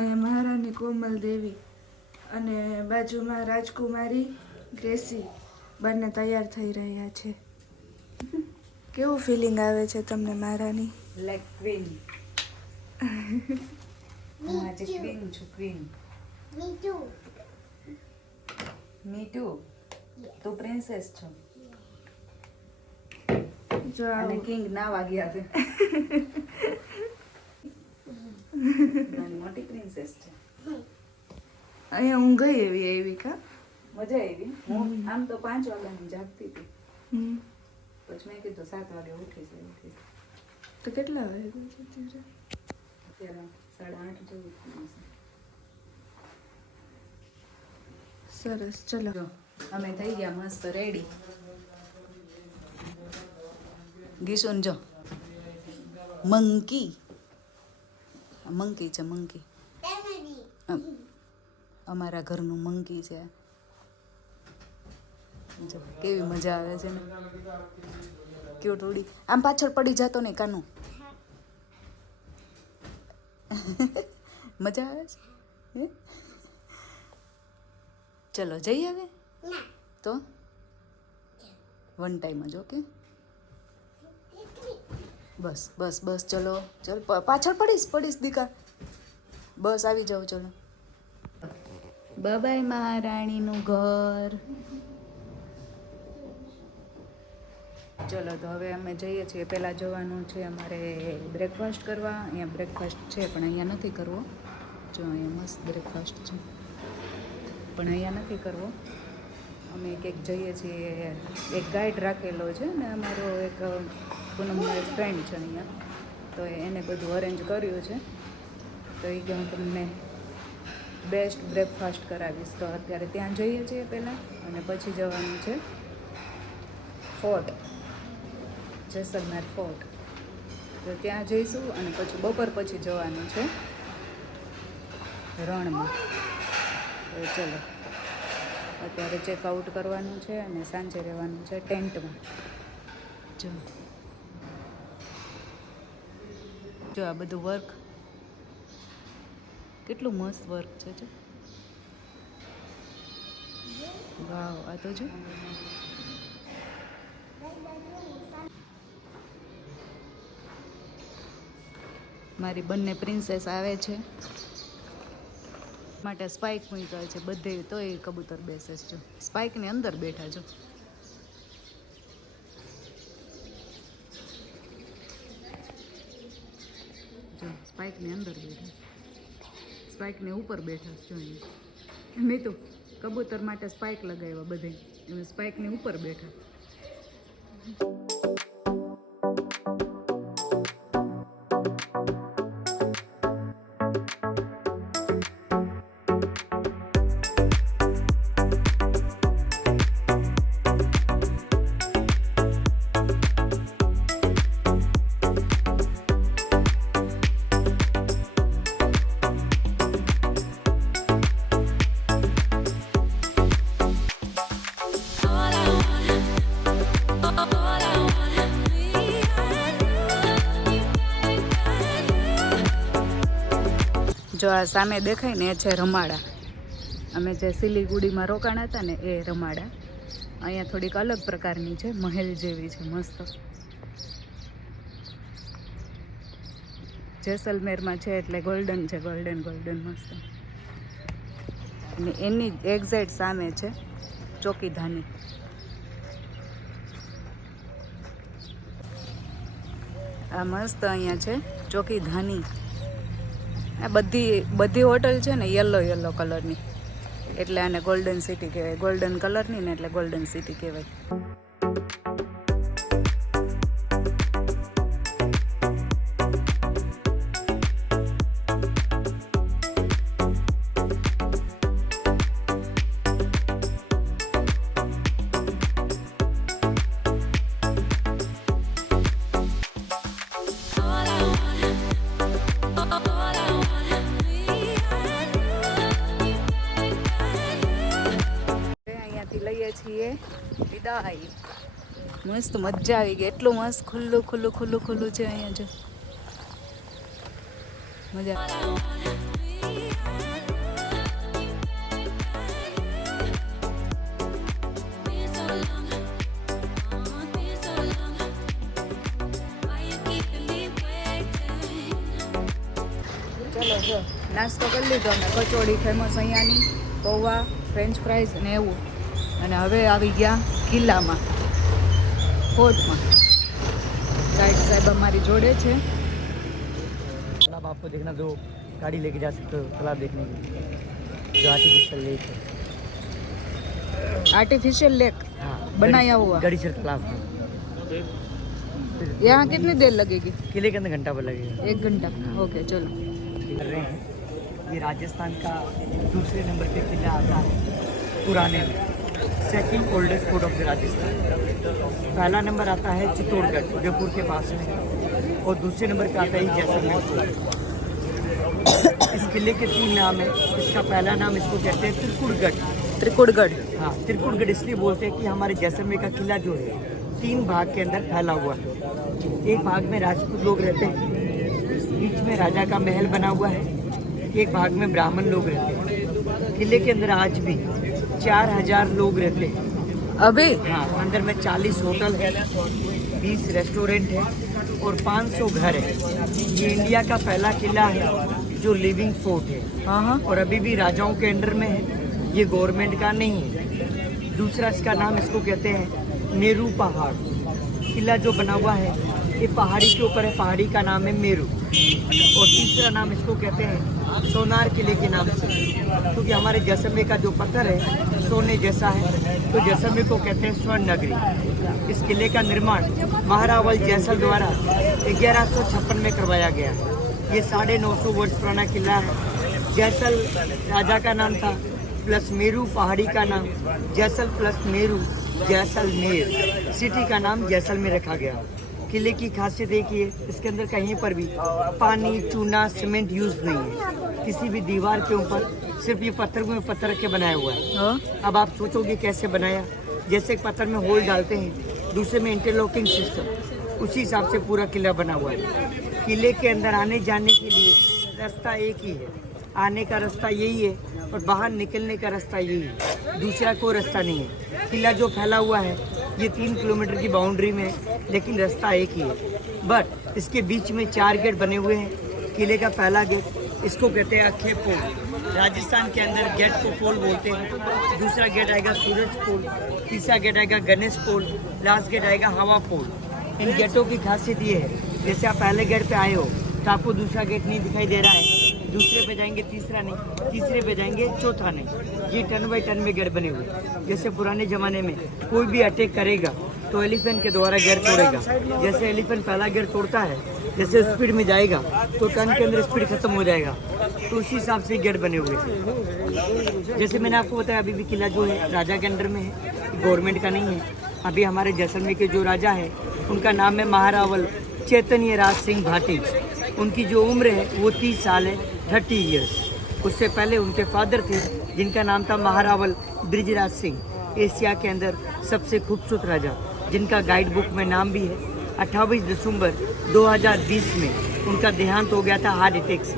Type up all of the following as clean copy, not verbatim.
અહીંયા મહારાણી કોમલ દેવી અને બાજુમાં રાજકુમારી ગ્રેસી બંને તૈયાર થઈ રહ્યા છે. કેવું ફિલિંગ આવે છે તમને મહારાણી? Like queen. હું આજે ક્વીન છું, ક્વીન. Me to. તું પ્રિન્સેસ છો જો અને આવું કિંગ ના વાગ્યા છે. નાની મોટી પ્રિન્સેસ છે. અહીંયા ઊંઘ એવી કા મજા આવી. હું આમ તો 5 વાગ્યાની જાગતી હતી, હમ. પછી મેં કીધું 7 વાગે ઉઠીશ. તો કેટલા વાગે છે અત્યારે? અત્યારે 8:30 જેવું થયું છે. સરસ, ચલો. જો અમે થઈ ગયા મસ્ત રેડી. ગીસુન જો મંકી છે, મંકી. અમારા ઘરનું મંકી છે. જો કેવી મજા આવે છે ને. ક્યુટ ઉડી. આમ પાછળ પડી જતો નહીં કાનું. મજા આવે છે. ચલો જઈએ હવે. તો વન ટાઈમ જ. ઓકે, બસ બસ બસ. ચલો ચલ, પાછળ પડીશ દીકા. બસ આવી જાઓ. ચલો બાય મહારાણીનું ઘર. ચલો તો હવે અમે જઈએ છીએ. પહેલાં જવાનું છે અમારે બ્રેકફાસ્ટ કરવા. અહીંયા બ્રેકફાસ્ટ છે પણ અહીંયા નથી કરવો. જો અહીંયા મસ્ત બ્રેકફાસ્ટ છે પણ અહીંયા નથી કરવો. અમે કંઈક જઈએ છીએ. એક ગાઈડ રાખેલો છે ને અમારો એક પૂનમનો એક ફ્રેન્ડ છે અહીંયા, તો એને બધું અરેન્જ કર્યું છે. તો એ કે હું તમને બેસ્ટ બ્રેકફાસ્ટ કરાવીશ. તો અત્યારે ત્યાં જઈએ છીએ પહેલાં, અને પછી જવાનું છે ફોર્ટ, જેસલમેર ફોર્ટ. તો ત્યાં જઈશું અને પછી બપોર પછી જવાનું છે રણમાં. તો ચલો અત્યારે ચેકઆઉટ કરવાનું છે અને સાંજે રહેવાનું છે ટેન્ટમાં. જો આ બધું વર્ક, કેટલું મસ્ત વર્ક છે. જો વાવ, આ તો જો મારી બંને પ્રિન્સેસ આવે છે માટે સ્પાઇક મૂક્યા છે બધે. તો એ કબૂતર બેસે છે. જો સ્પાઇકની અંદર બેઠા. જો સ્પાઇકની અંદર બેઠા, સ્પાઇકની ઉપર બેઠા. જો નહીં તો કબૂતર માટે સ્પાઇક લગાવ્યા બધે, એમ સ્પાઇકની ઉપર બેઠા. જો આ સામે દેખાય ને એ છે રમાડા. અમે જે સિલીગુડીમાં રોકાણા હતા ને એ રમાડા. અહીંયા થોડીક અલગ પ્રકારની છે, મહેલ જેવી છે મસ્ત. જેસલમેરમાં છે એટલે ગોલ્ડન છે, ગોલ્ડન મસ્ત. અને એની એક્ઝેક્ટ સામે છે ચોકીધાની. આ મસ્ત અહીંયા છે ચોકીધાની. આ બધી હોટલ છે ને યલો કલરની, એટલે આને ગોલ્ડન સિટી કહેવાય. ગોલ્ડન કલરની ને એટલે ગોલ્ડન સિટી કહેવાય. છીએ વિદાય. મસ્ત મજા આવી ગઈ. એટલું મસ્ત ખુલ્લું છે અહીંયા. જો મજા. ચાલો જો નાસ્તો કરી લીધો અમે, કચોડી ફેમસ અહીંયાની, પૌવા, ફ્રેન્ચ ફ્રાઈઝ ને એવું. અને હવે આવી ગયા કિલ્લામાં, ફોર્ટમાં. ગાઈડ સાહેબ અમારી જોડે છે. तालाब आपको देखना तो गाड़ी लेके जा सकते हो तालाब देखने के लिए, जो आर्टिफिशियल लेक है। आर्टिफिशियल लेक हाँ, बनाया हुआ। गड़ीसर तालाब है। यहाँ कितनी देर लगेगी? किले के अंदर घंटा भर लगेगा। 1 घंटा। ओके चलो। कर रहे हैं, ये राजस्थान का दूसरे नंबर पे किला आता है पुराने में, second oldest fort of the Rajasthan. पहला नंबर आता है चित्तौड़गढ़ उदयपुर के पास में, और दूसरे नंबर पे आता है जैसलमेर फोर्ट। इस किले के 3 नाम है। इसका पहला नाम इसको कहते हैं त्रिकुटगढ़। त्रिकुटगढ़। हाँ, त्रिकुटगढ़ इसलिए बोलते हैं कि हमारे जैसलमेर का किला जो है 3 भाग के अंदर फैला हुआ है। एक भाग में राजपूत लोग रहते हैं, बीच में राजा का महल बना हुआ है, एक भाग में ब्राह्मण लोग रहते हैं। किले के अंदर आज भी 4000 लोग रहते हैं अभी? हाँ, अंदर में 40 होटल है, 20 रेस्टोरेंट है और 500 घर है। ये इंडिया का पहला किला है जो लिविंग फोर्ट है। हाँ। और अभी भी राजाओं के अंडर में है, ये गवर्नमेंट का नहीं है। दूसरा इसका नाम इसको कहते हैं मेरू पहाड़। किला जो बना हुआ है ये पहाड़ी के ऊपर है, पहाड़ी का नाम है मेरू। और तीसरा नाम इसको कहते हैं सोनार किले के नाम से, क्योंकि हमारे जैसलमेर का जो पत्थर है सोने जैसा है, तो जैसलमेर को कहते हैं स्वर्ण नगरी। इस किले का निर्माण महारावल जैसल द्वारा 1156 में करवाया गया है। ये 950 वर्ष पुराना किला है। जैसल राजा का नाम था, प्लस मेरू पहाड़ी का नाम, जैसल प्लस मेरू जैसलमेर, सिटी का नाम जैसलमेर रखा गया। किले की खासियत एक ही है, इसके अंदर कहीं पर भी पानी, चूना, सीमेंट यूज नहीं है। किसी भी दीवार के ऊपर सिर्फ ये पत्थर में पत्थर रख के बनाया हुआ है। अब आप सोचोगे कैसे बनाया? जैसे एक पत्थर में होल डालते हैं, दूसरे में इंटरलॉकिंग सिस्टम, उसी हिसाब से पूरा किला बना हुआ है। किले के अंदर आने जाने के लिए रास्ता एक ही है, आने का रास्ता यही है और बाहर निकलने का रास्ता यही है, दूसरा कोई रास्ता नहीं है। किला जो फैला हुआ है ये 3 किलोमीटर की बाउंड्री में है, लेकिन रास्ता एक ही है। बट इसके बीच में 4 गेट बने हुए हैं। किले का पहला गेट इसको कहते हैं अखे पोल, राजस्थान के अंदर गेट को पोल बोलते हैं। दूसरा गेट आएगा सूरज पोल, तीसरा गेट आएगा गणेश पोल, लास्ट गेट आएगा हवा पोल। इन गेटों की खासियत ये है, जैसे आप पहले गेट पे आए हो तो आपको दूसरा गेट नहीं दिखाई दे रहा है, दूसरे पे जाएंगे तीसरा नहीं, तीसरे पे जाएंगे चौथा नहीं। ये टर्न बाई टर्न में गेट बने हुए। जैसे पुराने ज़माने में कोई भी अटैक करेगा तो एलिफेंट के द्वारा गेट तोड़ेगा। जैसे एलिफेंट पहला गेट तोड़ता है, जैसे स्पीड में जाएगा तो टर्न के अंदर स्पीड खत्म हो जाएगा, तो उसी हिसाब से गेट बने हुए हैं। जैसे मैंने आपको बताया अभी भी किला जो है राजा के अंडर में है, गवर्नमेंट का नहीं है। अभी हमारे जैसलमेर के जो राजा है उनका नाम है महारावल चैतन्य राज सिंह भाटी। उनकी जो उम्र है वो 30 साल है, 30 ईयर्स। उससे पहले उनके फादर थे जिनका नाम था महारावल ब्रिजराज सिंह, एशिया के अंदर सबसे खूबसूरत राजा, जिनका गाइड बुक में नाम भी है। 28 दिसंबर 2020 में उनका देहांत हो गया था हार्ट अटैक से।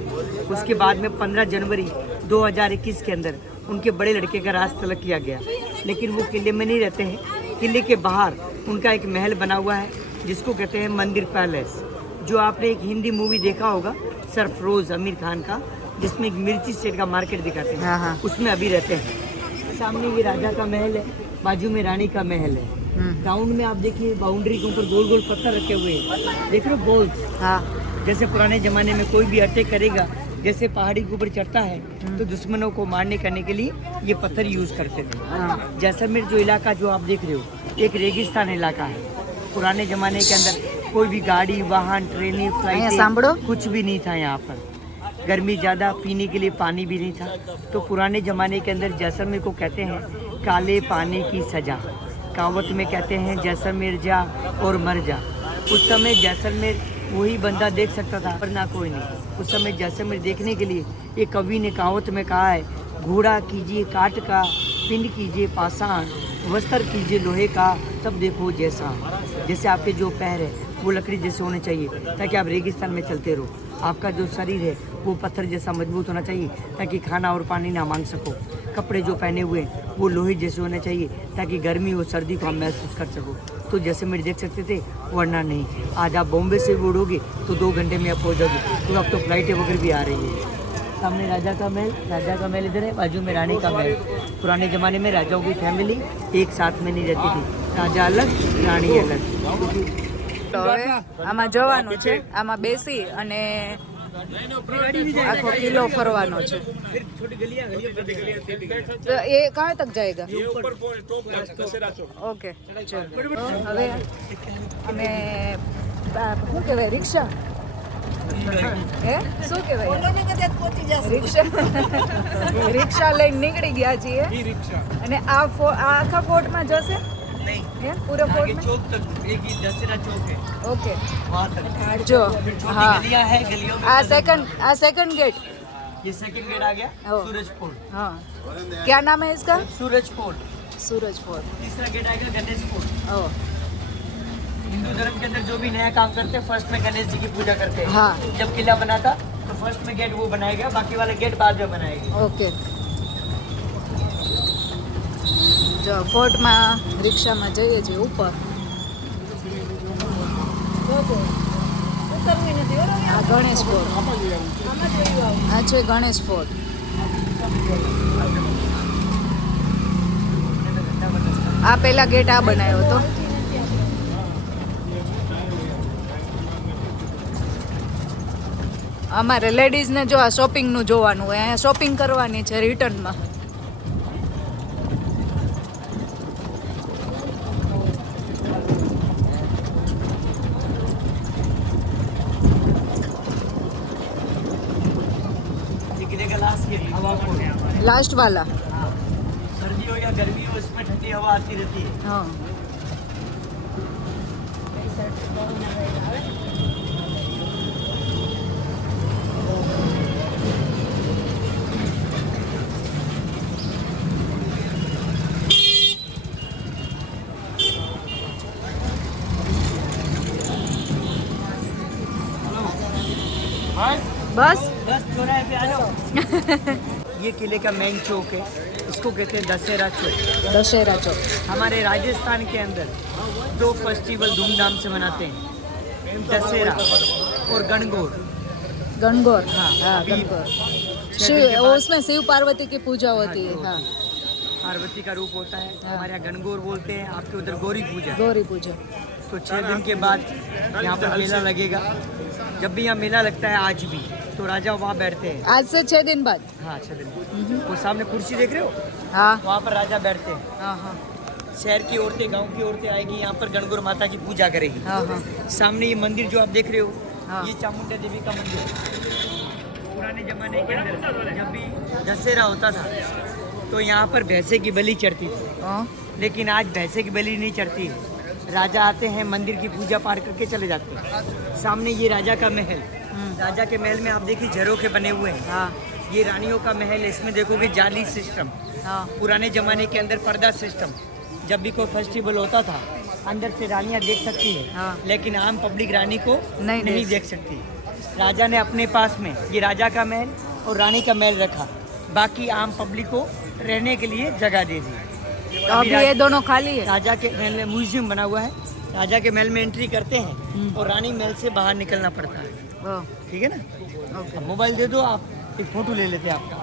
उसके बाद में 15 जनवरी 2021 के अंदर उनके बड़े लड़के का राज तलब किया गया। लेकिन वो किले में नहीं रहते हैं, किले के बाहर उनका एक महल बना हुआ है जिसको कहते हैं मंदिर पैलेस। जो आपने एक हिंदी मूवी देखा होगा सरफरोज आमिर खान का, जिसमें एक मिर्ची सेट का मार्केट दिखाते हैं, उसमें अभी रहते हैं। सामने ये राजा का महल है, बाजू में रानी का महल है। ग्राउंड में आप देखिए बाउंड्री के ऊपर गोल गोल पत्थर रखे हुए हैं, देख रहे हो बॉल्स। हाँ, जैसे पुराने जमाने में कोई भी अटैक करेगा, जैसे पहाड़ी के ऊपर चढ़ता है तो दुश्मनों को मारने करने के लिए ये पत्थर यूज करते थे। जैसलमेर जो इलाका जो आप देख रहे हो एक रेगिस्तान इलाका है। पुराने जमाने के अंदर कोई भी गाड़ी, वाहन, ट्रेनें, फ्लाइट कुछ भी नहीं था यहाँ पर। गर्मी ज़्यादा, पीने के लिए पानी भी नहीं था। तो पुराने ज़माने के अंदर जैसलमेर को कहते हैं काले पानी की सजा। कहावत में कहते हैं जैसलमेर जा और मर जा। उस समय जैसलमेर वही बंदा देख सकता था, वरना कोई नहीं। उस समय जैसलमेर देखने के लिए एक कवि ने कहावत में कहा है, घोड़ा कीजिए काट का, पिंड कीजिए पाषाण, वस्त्र कीजिए लोहे का, तब देखो जैसा। जैसे आपके जो पैर है वो लकड़ी जैसे होने चाहिए ताकि आप रेगिस्तान में चलते रहो। आपका जो शरीर है वो पत्थर जैसा मजबूत होना चाहिए ताकि खाना और पानी ना मांग सको। कपड़े जो पहने हुए हैं वो लोहे जैसे होने चाहिए ताकि गर्मी और सर्दी को हम महसूस कर सको। तो जैसे मेरे देख सकते थे, वरना नहीं। आज आप बॉम्बे से भी उड़ोगे तो 2 घंटे में आप पहुँच जाओगे, तो अब तो फ्लाइटें वगैरह भी आ रही है। सामने राजा का महल इधर है, बाजू में रानी का महल। पुराने जमाने में राजाओं की फैमिली एक साथ में नहीं रहती थी, राजा अलग रानी अलग। તો હવે આમાં જવાનું છે, આમાં બેસી અને આખો કિલ્લો ફરવાનો છે. તો એ કहाँ तक जाएगा? ઓકે ચલો. હવે અમે શું કહેવાય રિક્ષા હે શું કહેવાય રિક્ષા લઈને નીકળી ગયા છીએ અને આ આખા ફોર્ટમાં જશે હે પૂરો ફોર્ટ चौक तक एक ही दशहरा चौक है, ઓકે वहाँ तक। જો हाँ गलियाँ है, गलियों में આ सेकंड गेट ये सेकंड गेट आ गया, ओ। सूरज फोर्ट। हाँ क्या नाम है इसका? सूरज फोर्ट। सूरज फोर्ट. तीसरा गेट आएगा गणेश फोर्ट। ओ हिंदू धर्म के अंदर जो भी नया काम करते हैं फर्स्ट में गणेश जी की पूजा करते हैं। हाँ. जब किला बना था तो फर्स्ट में गेट वो बनाया गया, बाकी वाले गेट बाद में बनाए गए। ઓકે જો ફોર્ટમાં રિક્ષામાં જઈએ છીએ ઉપર. આ ગણેશ ફોર્ટ, આ છે ગણેશ ફોર્ટ. આ પેલા ગેટ આ બનાવ્યો હતો. અમારે લેડીઝને જો આ શોપિંગનું જોવાનું હોય, અહીંયા શોપિંગ કરવાની છે રિટર્નમાં. ये किले का लास्ट गेट हवा फोर्ट। લાસ્ટ વાલા. सर्दी हो या गर्मी हो इसमें ठंडी हवा आती रहती है। હા બસ बस चौराहे पे आ जाओ। ये किले का मेन चौक है, इसको कहते हैं दशहरा चौक। દશેરા ચોક. हमारे राजस्थान के अंदर दो फेस्टिवल धूमधाम से मनाते हैं, दशहरा और गणगौर। गणगौर. हाँ, हाँ अभी गणगौर. 6 दिन के शिव बाद उसमें शिव पार्वती की पूजा होती है. हाँ पार्वती का रूप होता है, हाँ. हमारे यहाँ गणगौर बोलते हैं, आपके उधर गौरी पूजा। गौरी पूजा. तो 6 दिन के बाद यहाँ पर मेला लगेगा। जब भी यहाँ मेला लगता है आज भी, तो राजा वहाँ बैठते हैं। आज से 6 दिन बाद. हाँ 6 दिन। वो सामने कुर्सी देख रहे हो, हाँ वहाँ पर राजा बैठते हैं। हाँ हाँ शहर की औरतें, गांव की औरतें आएगी, यहाँ पर गणगौर माता की पूजा करेगी। हाँ हाँ सामने ये मंदिर जो आप देख रहे हो, हाँ. ये चामुंडा देवी का मंदिर है। पुराने जमाने के अंदर जब भी दशहरा होता था तो यहाँ पर भैंसे की बलि चढ़ती थी, हाँ लेकिन आज भैंसे की बलि नहीं चढ़ती है। राजा आते हैं, मंदिर की पूजा पाठ करके चले जाते हैं। सामने ये राजा का महल, राजा के महल में आप देखिए झरोखे बने हुए हैं। हाँ ये रानियों का महल है, इसमें देखोगे जाली सिस्टम। हाँ पुराने जमाने के अंदर पर्दा सिस्टम। जब भी कोई फेस्टिवल होता था अंदर से रानियां देख सकती है, हाँ. लेकिन आम पब्लिक रानी को नहीं नहीं देख सकती। राजा ने अपने पास में ये राजा का महल और रानी का महल रखा, बाकी आम पब्लिक को रहने के लिए जगह दे दी। तो अभी ये दोनों खाली है. राजा के महल में म्यूजियम बना हुआ है, राजा के महल में एंट्री करते हैं और रानी महल से बाहर निकलना पड़ता है। ओ, ठीक है ना? ओके. अब मोबाइल दे दो आप, एक फोटो ले लेते हैं आपका।